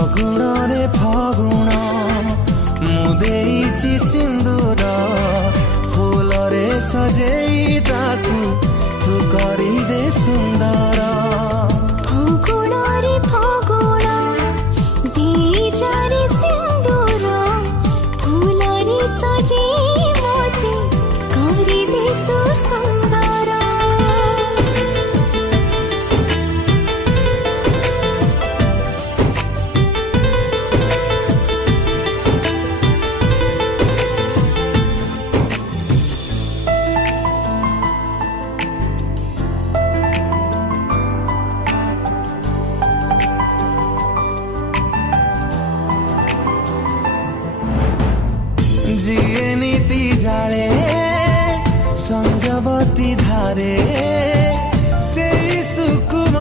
ଫଗୁଣରେ ଫଗୁଣ ମୁଁ ଦେଇଛି ସିନ୍ଦୁର ଫୁଲରେ ସଜେଇ ତାକୁ ତୁ କରିଦେ ସୁନ୍ଦର। ଫଗୁଣରେ ଫଗୁଣ ଦେଇଯାରେ ସିନ୍ଦୁର ଫୁଲରେ ସଜେଇ ମୋତେ କରିଦେ ତୁ ସୁନ୍ଦର। ଯିଏ ନୀତି ଜାଳେ ସଞ୍ଜବତୀ ଧାରେ ସେଇ ସୁକୁମ